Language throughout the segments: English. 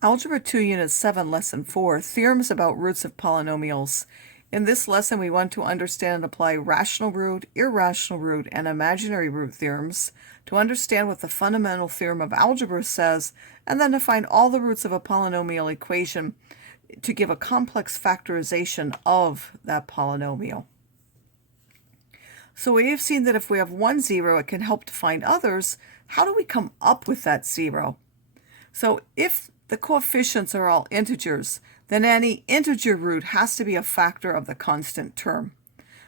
Algebra 2, Unit 7, Lesson 4, Theorems about Roots of Polynomials. In this lesson, we want to understand and apply rational root, irrational root, and imaginary root theorems to understand what the Fundamental Theorem of Algebra says, and then to find all the roots of a polynomial equation to give a complex factorization of that polynomial. So we have seen that if we have one zero, it can help to find others. How do we come up with that zero? So if the coefficients are all integers, then any integer root has to be a factor of the constant term.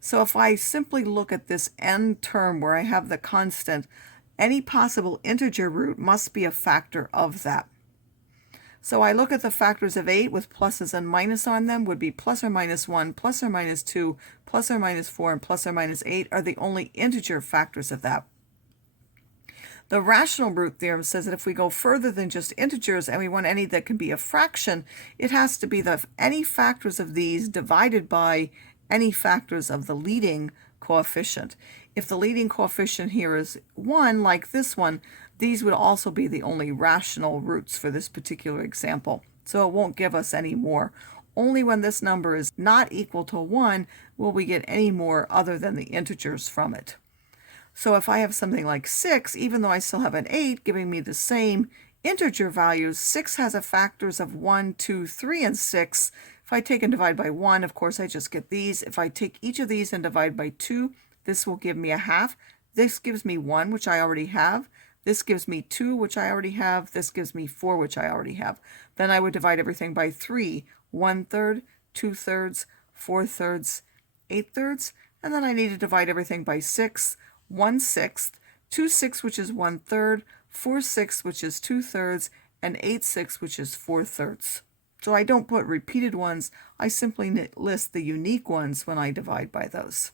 So if I simply look at this n term where I have the constant, any possible integer root must be a factor of that. So I look at the factors of 8 with pluses and minus on them would be plus or minus 1, plus or minus 2, plus or minus 4, and plus or minus 8 are the only integer factors of that. The rational root theorem says that if we go further than just integers and we want any that can be a fraction, it has to be any factors of these divided by any factors of the leading coefficient. If the leading coefficient here is 1, like this one, these would also be the only rational roots for this particular example. So it won't give us any more. Only when this number is not equal to 1 will we get any more other than the integers from it. So if I have something like 6, even though I still have an 8 giving me the same integer values, 6 has a factors of 1, 2, 3, and 6. If I take and divide by 1, of course, I just get these. If I take each of these and divide by 2, this will give me a half. This gives me 1, which I already have. This gives me 2, which I already have. This gives me 4, which I already have. Then I would divide everything by 3, 1/3, 2/3, 4/3, 8/3. And then I need to divide everything by 6, 1/6, 2/6, which is 1/3, 4/6, which is 2/3, and 8/6, which is 4/3. So I don't put repeated ones, I simply list the unique ones when I divide by those.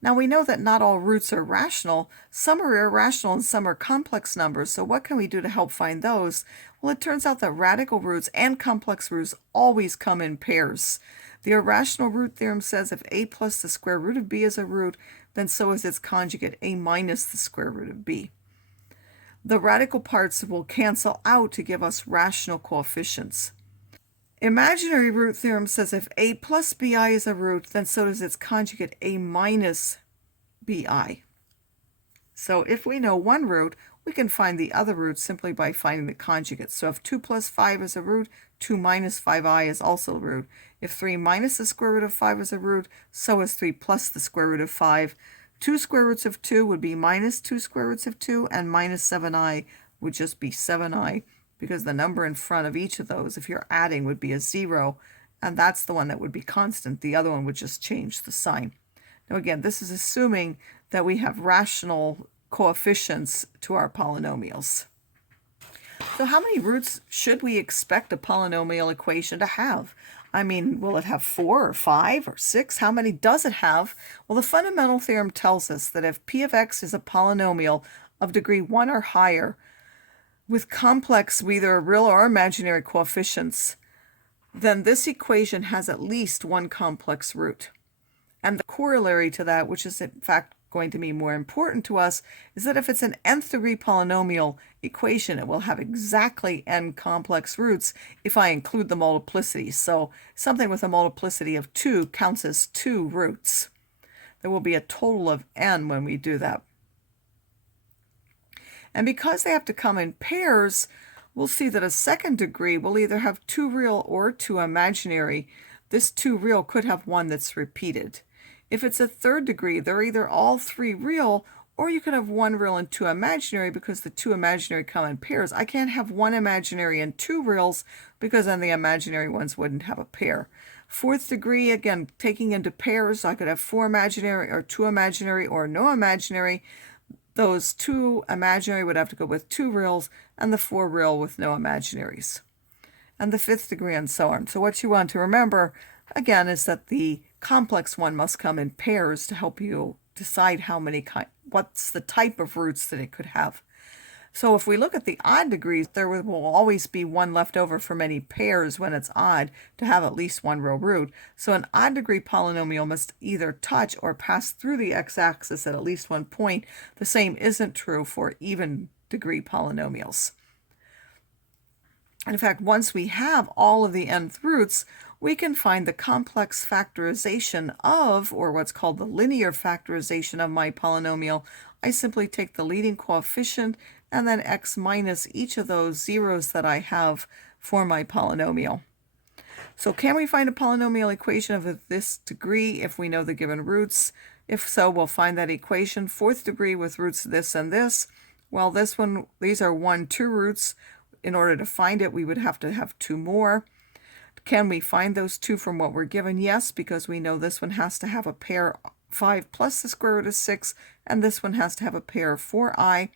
Now we know that not all roots are rational. Some are irrational and some are complex numbers. So what can we do to help find those? Well, it turns out that radical roots and complex roots always come in pairs. The irrational root theorem says if a plus the square root of b is a root, then so is its conjugate, a minus the square root of b. The radical parts will cancel out to give us rational coefficients. Imaginary root theorem says if a plus bi is a root, then so does its conjugate, a minus bi. So if we know one root, we can find the other root simply by finding the conjugate. So if 2 plus 5 is a root, 2 minus 5i is also a root. If 3 minus the square root of 5 is a root, so is 3 plus the square root of 5. 2 square roots of 2 would be minus 2 square roots of 2, and minus 7i would just be 7i, because the number in front of each of those, if you're adding, would be a 0, and that's the one that would be constant. The other one would just change the sign. Now again, this is assuming that we have rational coefficients to our polynomials. So how many roots should we expect a polynomial equation to have? I mean, will it have 4 or 5 or 6? How many does it have? Well, the fundamental theorem tells us that if p of x is a polynomial of degree 1 or higher with complex, either real or imaginary coefficients, then this equation has at least one complex root. And the corollary to that, which is in fact going to be more important to us, is that if it's an nth degree polynomial equation, it will have exactly n complex roots if I include the multiplicity. So something with a multiplicity of 2 counts as 2 roots. There will be a total of n when we do that. And because they have to come in pairs, we'll see that a second degree will either have 2 real or 2 imaginary. This 2 real could have one that's repeated. If it's a third degree, they're either all 3 real, or you could have 1 real and 2 imaginary because the 2 imaginary come in pairs. I can't have 1 imaginary and 2 reals because then the imaginary ones wouldn't have a pair. Fourth degree, again, taking into pairs, I could have 4 imaginary or 2 imaginary or no imaginary. Those 2 imaginary would have to go with 2 reals and the 4 real with no imaginaries. And the fifth degree and so on. So what you want to remember, again, is that the complex one must come in pairs to help you decide what's the type of roots that it could have. So if we look at the odd degrees, there will always be one left over from any pairs when it's odd to have at least one real root. So an odd degree polynomial must either touch or pass through the x-axis at least one point. The same isn't true for even degree polynomials. In fact, once we have all of the nth roots, we can find the complex factorization of, or what's called the linear factorization of my polynomial. I simply take the leading coefficient and then x minus each of those zeros that I have for my polynomial. So can we find a polynomial equation of this degree if we know the given roots? If so, we'll find that equation, fourth degree with roots this and this. Well, this one, these are 1, 2 roots. In order to find it, we would have to have 2 more. Can we find those 2 from what we're given? Yes, because we know this one has to have a pair 5 plus the square root of 6, and this one has to have a pair of 4i.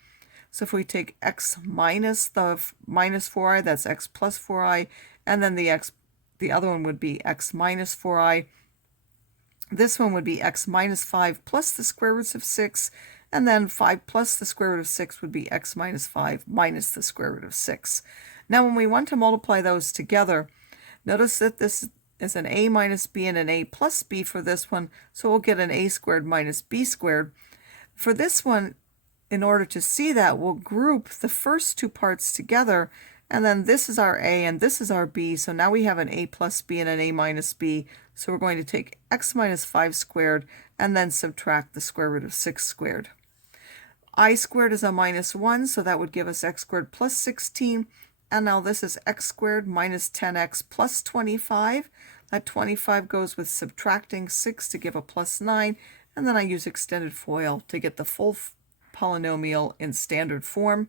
So if we take x minus the minus 4i, that's x plus 4i, and then the other one would be x minus 4i. This one would be x minus 5 plus the square roots of 6, and then 5 plus the square root of 6 would be x minus 5 minus the square root of 6. Now when we want to multiply those together, notice that this is an a minus b and an a plus b for this one, so we'll get an a squared minus b squared. For this one, in order to see that, we'll group the first 2 parts together, and then this is our a and this is our b, so now we have an a plus b and an a minus b. So we're going to take x minus 5 squared and then subtract the square root of 6 squared. I squared is a minus 1, so that would give us x squared plus 16. And now this is x squared minus 10x plus 25. That 25 goes with subtracting 6 to give a plus 9. And then I use extended FOIL to get the full polynomial in standard form.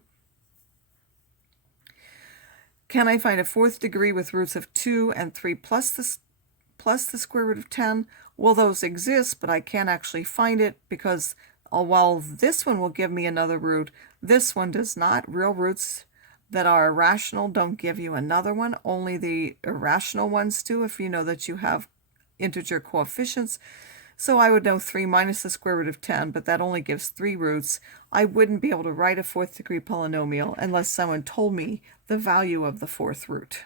Can I find a fourth degree with roots of 2 and 3 plus the square root of 10? Well, those exist, but I can't actually find it because while this one will give me another root, this one does not. Real roots that are irrational don't give you another one. Only the irrational ones do if you know that you have integer coefficients. So I would know 3 minus the square root of 10, but that only gives 3 roots. I wouldn't be able to write a fourth degree polynomial unless someone told me the value of the fourth root.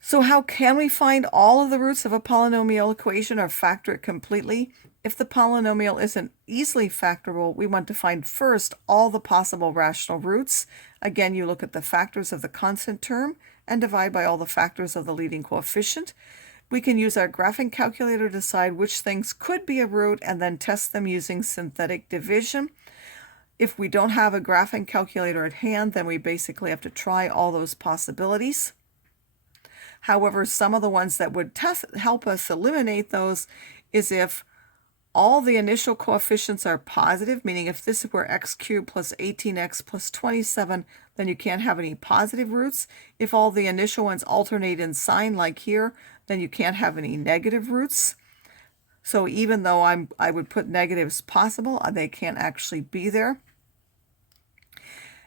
So how can we find all of the roots of a polynomial equation or factor it completely? If the polynomial isn't easily factorable, we want to find first all the possible rational roots. Again, you look at the factors of the constant term and divide by all the factors of the leading coefficient. We can use our graphing calculator to decide which things could be a root and then test them using synthetic division. If we don't have a graphing calculator at hand, then we basically have to try all those possibilities. However, some of the ones that would help us eliminate those is if all the initial coefficients are positive, meaning if this were x cubed plus 18x plus 27, then you can't have any positive roots. If all the initial ones alternate in sign, like here, then you can't have any negative roots. So even though I would put negatives possible, they can't actually be there.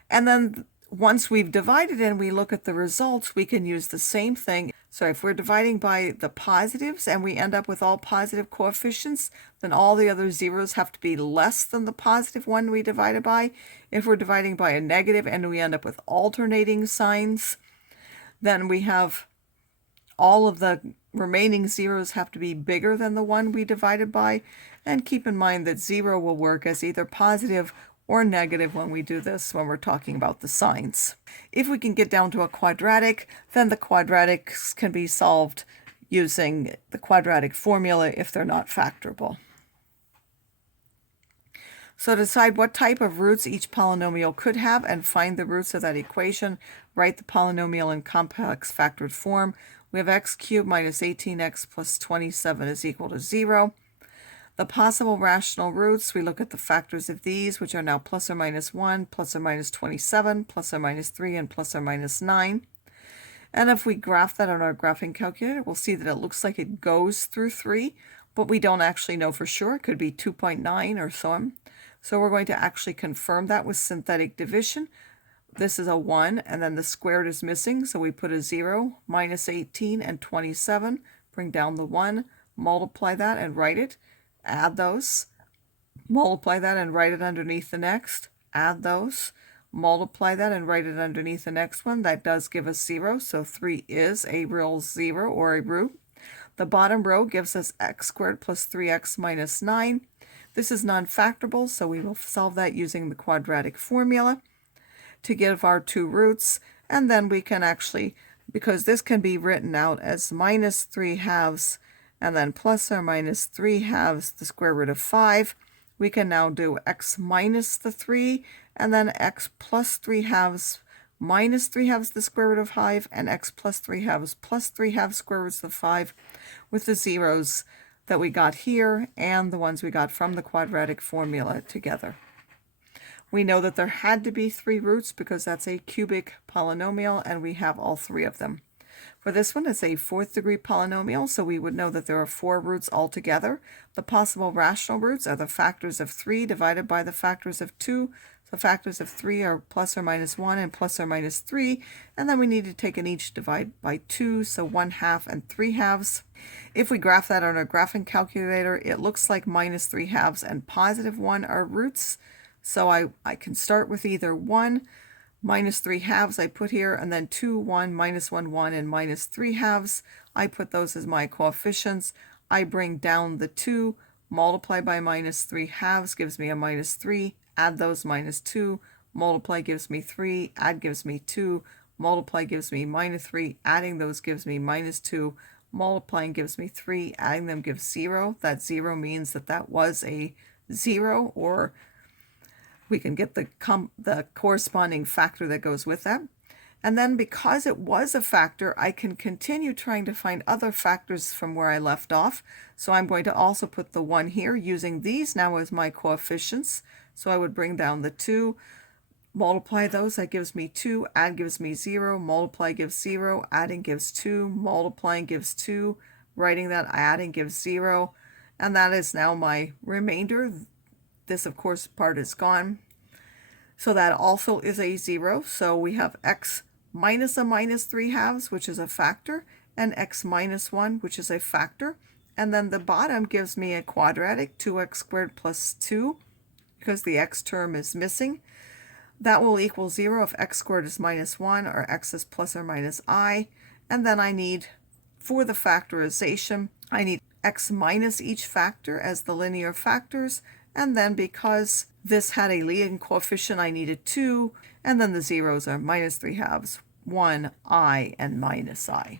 And then once we've divided and we look at the results, we can use the same thing. So if we're dividing by the positives and we end up with all positive coefficients, then all the other zeros have to be less than the positive one we divided by. If we're dividing by a negative and we end up with alternating signs, then we have all of the remaining zeros have to be bigger than the one we divided by. And keep in mind that 0 will work as either positive or negative when we do this, when we're talking about the signs. If we can get down to a quadratic, then the quadratics can be solved using the quadratic formula if they're not factorable. So to decide what type of roots each polynomial could have and find the roots of that equation, write the polynomial in complex factored form. We have x cubed minus 18x plus 27 is equal to 0. The possible rational roots, we look at the factors of these, which are now plus or minus 1, plus or minus 27, plus or minus 3, and plus or minus 9. And if we graph that on our graphing calculator, we'll see that it looks like it goes through 3, but we don't actually know for sure. It could be 2.9 or so on. So we're going to actually confirm that with synthetic division. This is a 1, and then the squared is missing, so we put a 0, minus 18 and 27, bring down the 1, multiply that and write it. Add those, multiply that and write it underneath the next, add those, multiply that and write it underneath the next one. That does give us 0, so 3 is a real 0 or a root. The bottom row gives us x squared plus 3x minus 9. This is non-factorable, so we will solve that using the quadratic formula to give our 2 roots. And then we can actually, because this can be written out as minus 3 halves and then plus or minus 3 halves the square root of 5, we can now do x minus the 3 and then x plus 3 halves minus 3 halves the square root of 5 and x plus 3 halves plus 3 halves square roots of 5 with the zeros that we got here and the ones we got from the quadratic formula together. We know that there had to be 3 roots because that's a cubic polynomial and we have all 3 of them. For this one, it's a 4th degree polynomial, so we would know that there are 4 roots altogether. The possible rational roots are the factors of 3 divided by the factors of 2. So factors of 3 are plus or minus 1 and plus or minus 3, and then we need to take and each divide by 2, so 1/2 and 3/2. If we graph that on a graphing calculator, it looks like minus 3/2 and positive 1 are roots. So I can start with either 1, minus 3/2 I put here, and then 2, 1, minus 1, 1, and minus 3/2. I put those as my coefficients. I bring down the 2, multiply by minus 3/2 gives me a minus 3, add those minus 2, multiply gives me 3, add gives me 2, multiply gives me minus 3, adding those gives me minus 2, multiplying gives me 3, adding them gives 0. That 0 means that that was a 0, or we can get the corresponding factor that goes with that. And then because it was a factor, I can continue trying to find other factors from where I left off. So I'm going to also put the 1 here, using these now as my coefficients. So I would bring down the 2, multiply those, that gives me 2, add gives me 0, multiply gives 0, adding gives 2, multiplying gives 2, writing that, adding gives 0, and that is now my remainder. This, of course, part is gone. So that also is a 0. So we have x minus a minus 3/2, which is a factor, and x minus 1, which is a factor. And then the bottom gives me a quadratic, 2x squared plus 2, because the x term is missing. That will equal 0 if x squared is minus 1 or x is plus or minus I. And then I need, for the factorization, I need x minus each factor as the linear factors. And then because this had a leading coefficient, I needed 2. And then the zeros are minus 3/2, 1, I, and minus I.